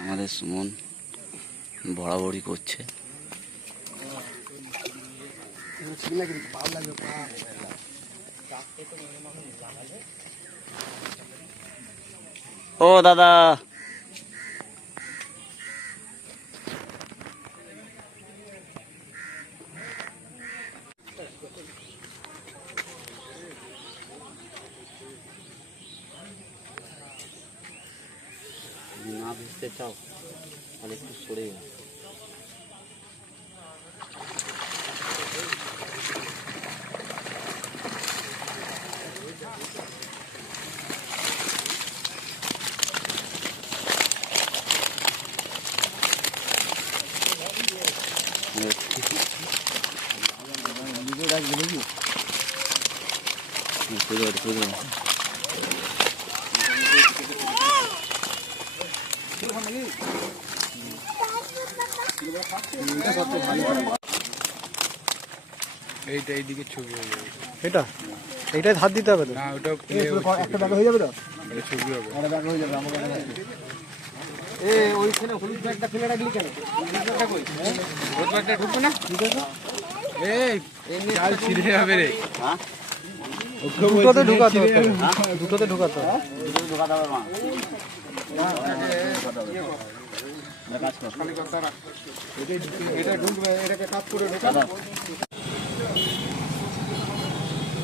আমাদের সুমন বড়াবড়ি করছে। ও দাদা, না ভিজতে চাও তাহলে একটু সরে যাও। এইটা এইদিকে ছবি হয়ে যাবে। এইটাই হাত দিতে হবে তো? না ওটা একটা ব্যাগ হয়ে যাবে তো? ছবি হবে। একটা ব্যাগ হয়ে যাবে আমাকে। ওইখানে হলুদ ব্যাগটা ফেলে রাখলি কেন? হলুদ ব্যাগটা ঢুকবে না? এই চাল ছিঁড়ে যাবে রে। দুটোতে ঢুকাতে হবে। দুটোতে ঢুকাতে হবে। ঢোকাতে হবে মা। এটা ঢুকবে, এটাকে কাজ করে ঢোকা।